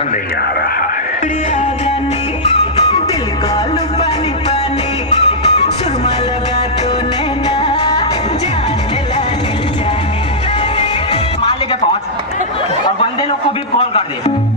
मजा नहीं आ रहा है। पानी पानी सुरमा लगा तो नैना जाने लाने जाने। मालिक के पहुंच और बंदे लोग को भी कॉल कर दे।